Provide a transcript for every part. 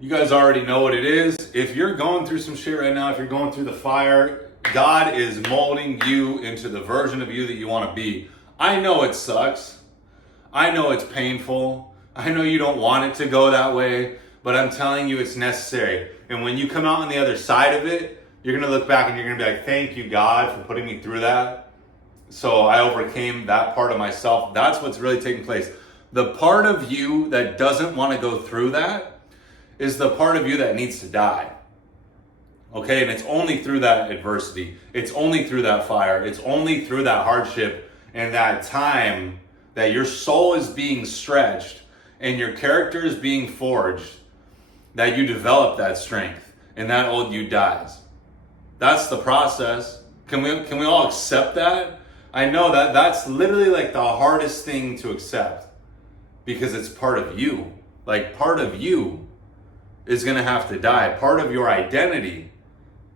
You guys already know what it is. If you're going through some shit right now, if you're going through the fire, God is molding you into the version of you that you want to be. I know it sucks. I know it's painful. I know you don't want it to go that way, but I'm telling you it's necessary. And when you come out on the other side of it, you're going to look back and you're going to be like, thank you, God, for putting me through that. So I overcame that part of myself. That's what's really taking place. The part of you that doesn't want to go through that is the part of you that needs to die. Okay, and it's only through that adversity. It's only through that fire. It's only through that hardship and that time that your soul is being stretched and your character is being forged that you develop that strength and that old you dies. That's the process. Can we all accept that? I know that that's literally like the hardest thing to accept because it's part of you. Like part of you is going to have to die. Part of your identity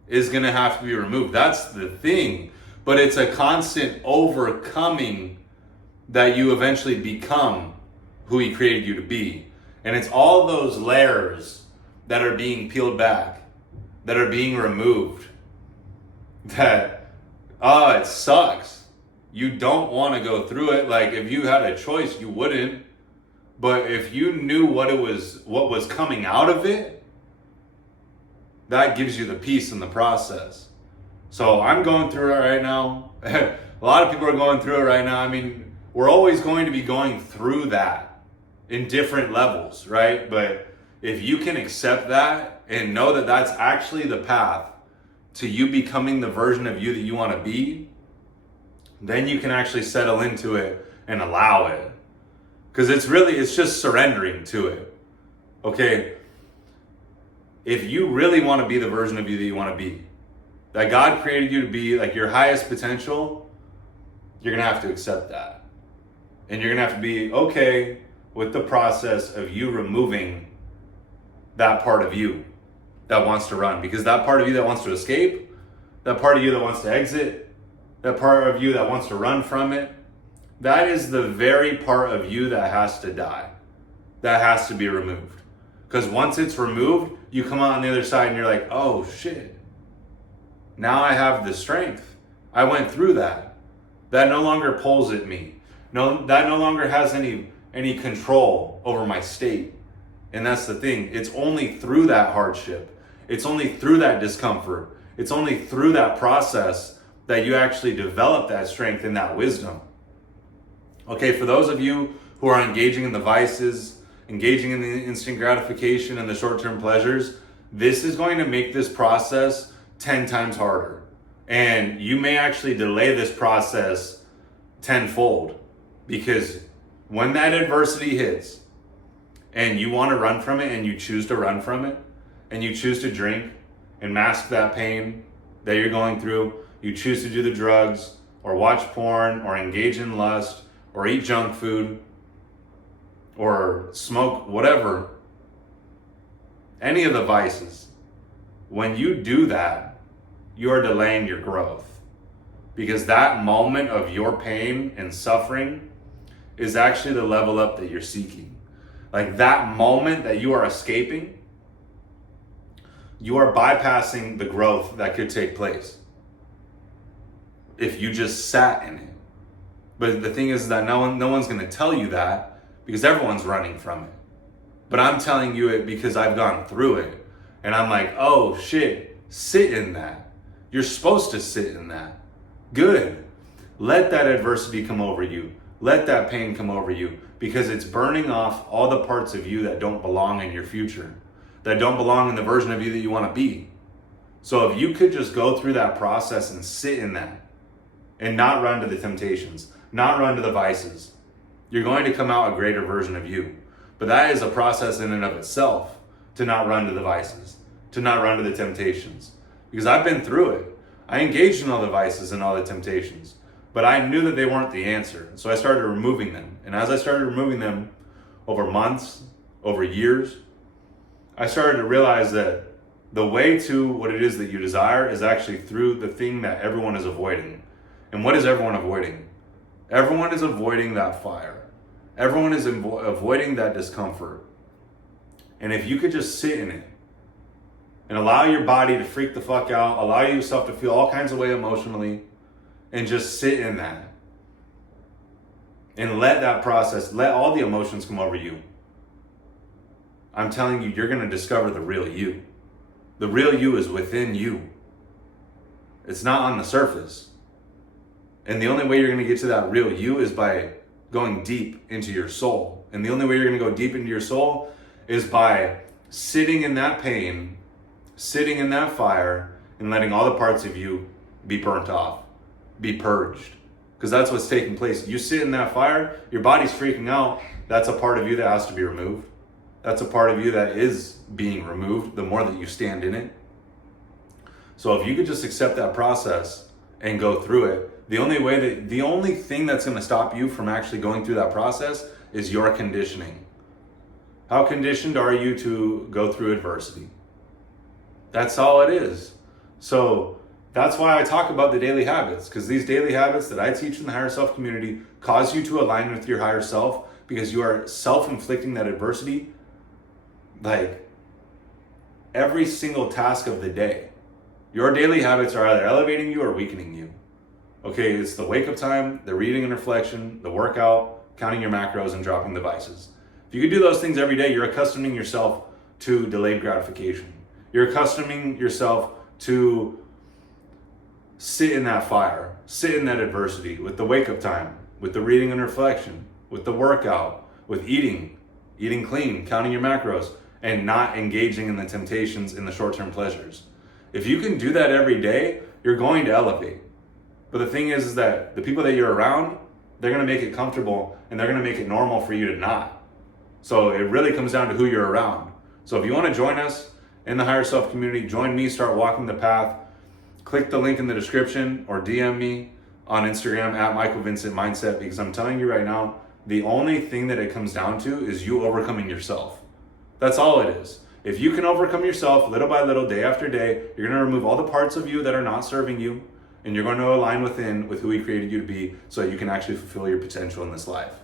is going to have to be removed. That's the thing. But it's a constant overcoming that you eventually become who he created you to be. And it's all those layers that are being peeled back, that are being removed, that, it sucks. You don't want to go through it. Like if you had a choice, you wouldn't. But if you knew what was coming out of it, that gives you the peace in the process. So I'm going through it right now. A lot of people are going through it right now. I mean, we're always going to be going through that in different levels, right? But if you can accept that and know that that's actually the path to you becoming the version of you that you want to be, then you can actually settle into it and allow it. Because it's just surrendering to it. Okay? If you really want to be the version of you that you want to be, that God created you to be, like your highest potential, you're going to have to accept that. And you're going to have to be okay with the process of you removing that part of you that wants to run. Because that part of you that wants to escape, that part of you that wants to exit, that part of you that wants to run from it, that is the very part of you that has to die. That has to be removed. Because once it's removed, you come out on the other side and you're like, oh shit. Now I have the strength. I went through that. That no longer pulls at me. No, that no longer has any control over my state. And that's the thing. It's only through that hardship. It's only through that discomfort. It's only through that process that you actually develop that strength and that wisdom. Okay, for those of you who are engaging in the vices, engaging in the instant gratification and the short-term pleasures, this is going to make this process 10 times harder. And you may actually delay this process tenfold, because when that adversity hits and you want to run from it and you choose to run from it and you choose to drink and mask that pain that you're going through, you choose to do the drugs or watch porn or engage in lust or eat junk food, or smoke, whatever, any of the vices, when you do that, you are delaying your growth. Because that moment of your pain and suffering is actually the level up that you're seeking. Like that moment that you are escaping, you are bypassing the growth that could take place if you just sat in it. But the thing is that no one's going to tell you that, because everyone's running from it. But I'm telling you it because I've gone through it. And I'm like, oh shit, sit in that. You're supposed to sit in that. Good. Let that adversity come over you. Let that pain come over you, because it's burning off all the parts of you that don't belong in your future, that don't belong in the version of you that you want to be. So if you could just go through that process and sit in that and not run to the temptations, not run to the vices, you're going to come out a greater version of you. But that is a process in and of itself, to not run to the vices, to not run to the temptations. Because I've been through it. I engaged in all the vices and all the temptations, but I knew that they weren't the answer. So I started removing them. And as I started removing them over months, over years, I started to realize that the way to what it is that you desire is actually through the thing that everyone is avoiding. And what is everyone avoiding? Everyone is avoiding that fire. Everyone is avoiding that discomfort. And if you could just sit in it and allow your body to freak the fuck out, allow yourself to feel all kinds of way emotionally, and just sit in that. And let that process, let all the emotions come over you. I'm telling you, you're going to discover the real you. The real you is within you. It's not on the surface. And the only way you're going to get to that real you is by going deep into your soul. And the only way you're going to go deep into your soul is by sitting in that pain, sitting in that fire, and letting all the parts of you be burnt off, be purged. Because that's what's taking place. You sit in that fire, your body's freaking out. That's a part of you that has to be removed. That's a part of you that is being removed the more that you stand in it. So if you could just accept that process and go through it, the only thing that's going to stop you from actually going through that process is your conditioning. How conditioned are you to go through adversity? That's all it is. So that's why I talk about the daily habits, because these daily habits that I teach in the higher self community cause you to align with your higher self, because you are self-inflicting that adversity like every single task of the day. Your daily habits are either elevating you or weakening you. Okay, it's the wake up time, the reading and reflection, the workout, counting your macros, and dropping the vices. If you could do those things every day, you're accustoming yourself to delayed gratification. You're accustoming yourself to sit in that fire, sit in that adversity with the wake up time, with the reading and reflection, with the workout, with eating clean, counting your macros, and not engaging in the temptations and the short-term pleasures. If you can do that every day, you're going to elevate. But the thing is that the people that you're around, they're going to make it comfortable and they're going to make it normal for you to not. So it really comes down to who you're around. So if you want to join us in the higher self community, join me, start walking the path, click the link in the description or DM me on Instagram at Michael Vincent Mindset, because I'm telling you right now, the only thing that it comes down to is you overcoming yourself. That's all it is. If you can overcome yourself little by little, day after day, you're going to remove all the parts of you that are not serving you, and you're going to align with who He created you to be so that you can actually fulfill your potential in this life.